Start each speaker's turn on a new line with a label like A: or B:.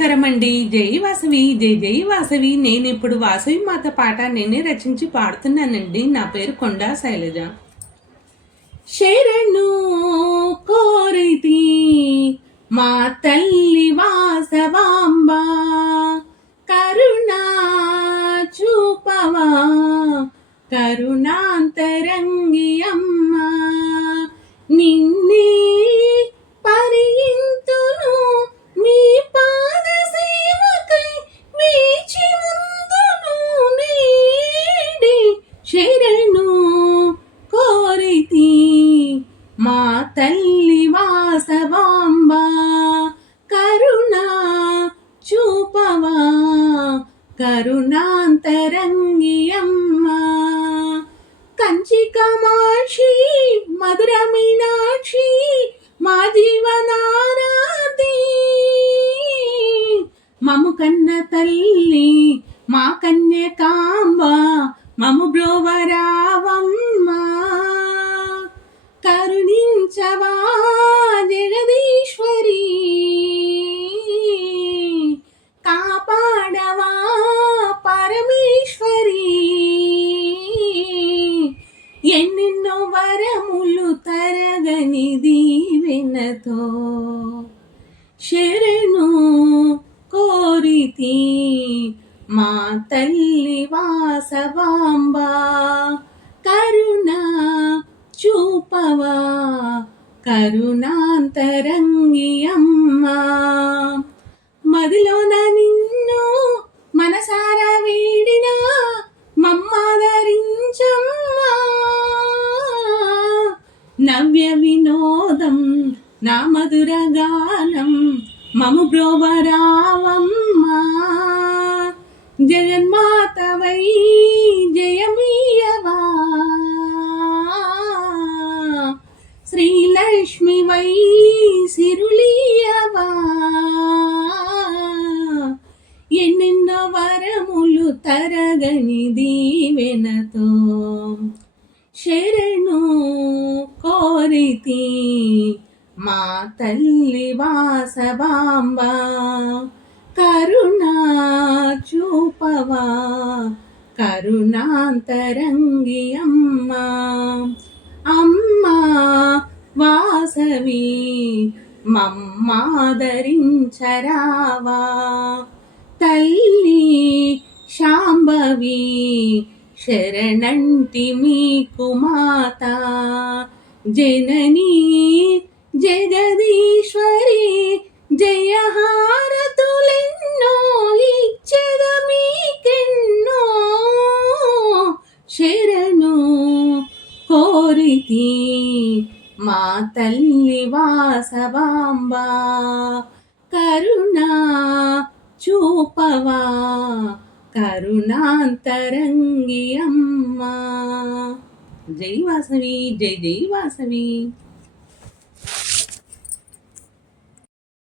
A: నమస్కారం అండి జై వాసవి జై జై వాసవి. నేను ఇప్పుడు వాసవి మాత పాట నేనే రచించి పాడుతున్నానండి. నా పేరు కొండా శైలజ. శరణు కోరితి మా తల్లి వాసవాంబ కరుణా చూపవా కరుణాంతరంగ కరుణాంతరంగియమ్మా. కంచి కామాక్షి మధుర మీనాక్షి మా జీవనారాధి. మము కన్న తల్లి మా కన్యకాంబ మము బ్రోవరా తరగని దీవెనతో శరణు కోరితి. మా తల్లి వాసవాంబ కరుణ చూపవా. కరుణాంతరంగి అమ్మ. మదిలో నా మధుర గానం మము బ్రోవరావమ్మా. జగన్మాతవై జయమీయవా. శ్రీలక్ష్మి వై సిరులీయవా. ఎన్నెన్నో వరములు తరగని దీవెనతో శరణు కోరితి. మా తల్లి వాసవాంబ కరుణ చూపవా కరుణాంతరంగి అమ్మ. అమ్మా వాసవి మమ్మాదరించరావా. తల్లి శాంభవి శరణంటి మీ కుమాత జననీ ప్రీతి మా తల్లి వాసవాంబ కరుణా చూపవా కరుణాంతరంగి అమ్మా జై వాసవి జై జై వాసవి.